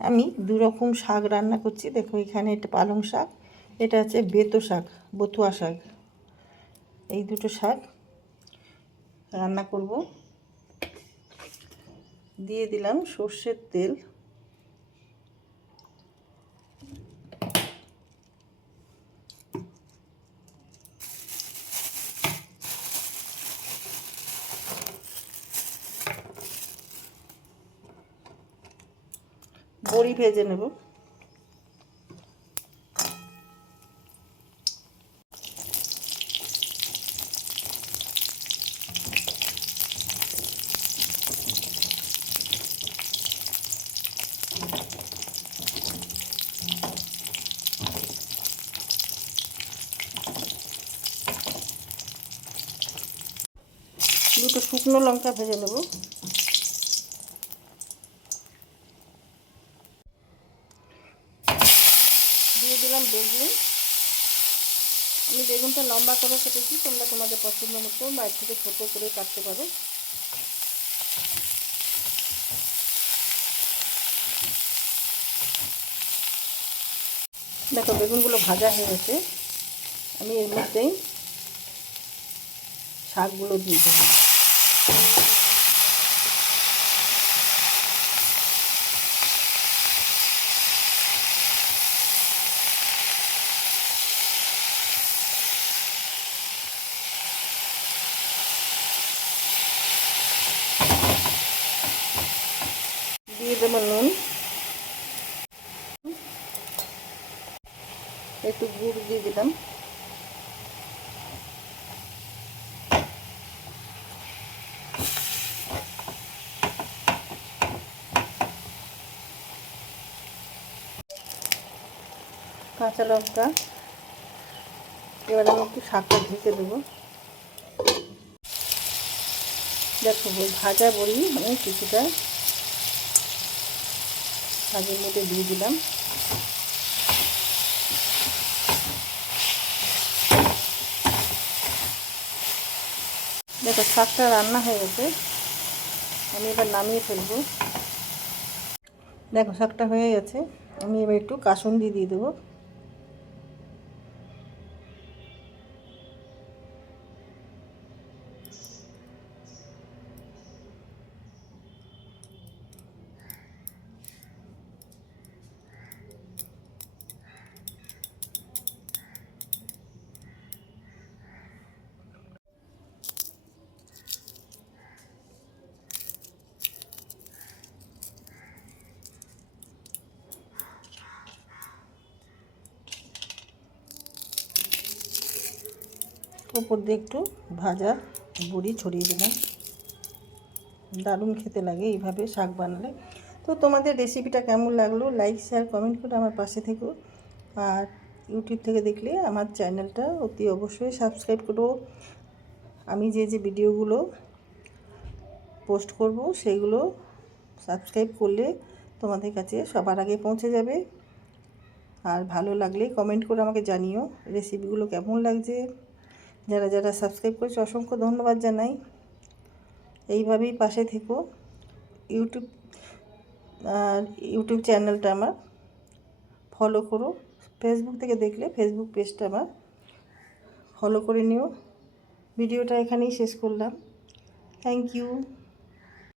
আমি দু রকম শাক রান্না করছি। দেখো এখানে এটা পালং শাক, এটা হচ্ছে বেতো শাক, বথুয়া শাক। এই দুটো শাক রান্না করব। দিয়ে দিলাম সর্ষের তেল, বড়ি ভেজে নেব। দুটো শুকনো লঙ্কা ভেজে নেব। দিয়ে দিলাম বেগুন। আমি বেগুনটা লম্বা করে কেটেছি, তোমরা তোমাদের পছন্দ মতো বাইরে থেকে ছোটো করে কাটতে পারো। দেখো বেগুনগুলো ভাজা হয়ে গেছে, আমি এর মধ্যেই শাকগুলো দিয়ে দেবো। দিয়ে দেবো নুন, একটু গুড় দিয়ে দিলাম, কাঁচা লঙ্কা। এবার আমি একটু শাকটা ঢেকে দেবো। দেখো ভাজা বড়ি আমি কিছুটা শাকের মধ্যে দিয়ে দিলাম। দেখো শাকটা রান্না হয়ে গেছে, আমি এবার নামিয়ে ফেলবো। দেখো শাকটা হয়ে গেছে, আমি এবার একটু কাসুন্দি দিয়ে দেবো। উপর দিয়ে একটু ভাজা বড়ি ছড়িয়ে দিলাম। দারুণ খেতে লাগে এইভাবে শাক বানালে। তো তোমাদের রেসিপিটা কেমন লাগলো লাইক শেয়ার কমেন্ট করে আমার পাশে থেকো। আর ইউটিউব থেকে দেখলে আমার চ্যানেলটা অতি অবশ্যই সাবস্ক্রাইব করো। আমি যে যে ভিডিওগুলো পোস্ট করব সেগুলো সাবস্ক্রাইব করলে তোমাদের কাছে সবার আগে পৌঁছে যাবে। আর ভালো লাগলে কমেন্ট করে আমাকে জানিও রেসিপিগুলো কেমন লাগছে। যারা যারা সাবস্ক্রাইব করেছে অসংখ্য ধন্যবাদ জানাই। এইভাবেই পাশে থেকো। ইউটিউব চ্যানেলটা আমার ফলো করো। ফেসবুক থেকে দেখলে ফেসবুক পেজটা আমার ফলো করে নিও। ভিডিওটা এখানেই শেষ করলাম। Thank you.